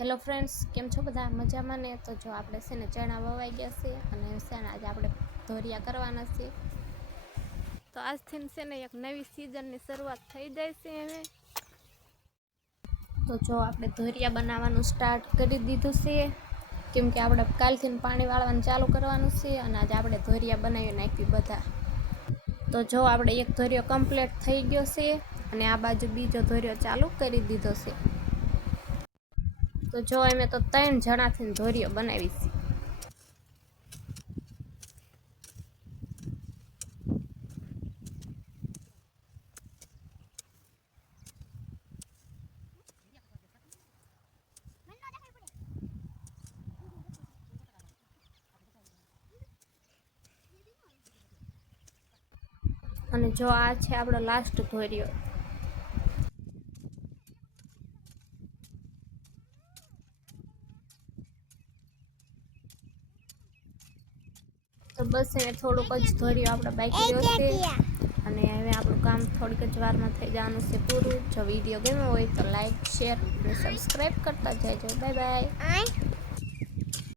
Hello friends, કેમ છો બધા? મજામાં ને? તો જો આપણે છે ને ચણા વવાઈ ગયા છે અને છે ને આજે આપણે ધોરિયા કરવાના છે. તો આજથી છે ને એક નવી સિઝનની શરૂઆત થઈ જાય છે હવે. તો જો આપણે ધોરિયા બનાવવાનું સ્ટાર્ટ કરી દીધું છે, કેમ કે આપણે કાલથી પાણી વાળવાનું ચાલુ કરવાનું છે અને આજે આપણે ધોરિયા બનાવી નાખી બધા. તો જો આપણે એક ધોરિયો કમ્પ્લીટ થઈ ગયો છે અને આ બાજુ બીજો ધોરિયો ચાલુ કરી દીધો છે. તો જો અમે તો 3 જણાથી ધોરિયો બનાવી છે. અને જો આ છે આપણો લાસ્ટ ધોરિયો. તો બસ એને થોડુંક જ ધોરિયો આપણે બાકી રહ્યો છે અને હવે આપણું કામ થોડીક જ વારમાં થઈ જવાનું છે પૂરું. જો વિડીયો ગમ્યો હોય તો લાઈક, શેર અને સબસ્ક્રાઈબ કરતા જજો. Bye bye.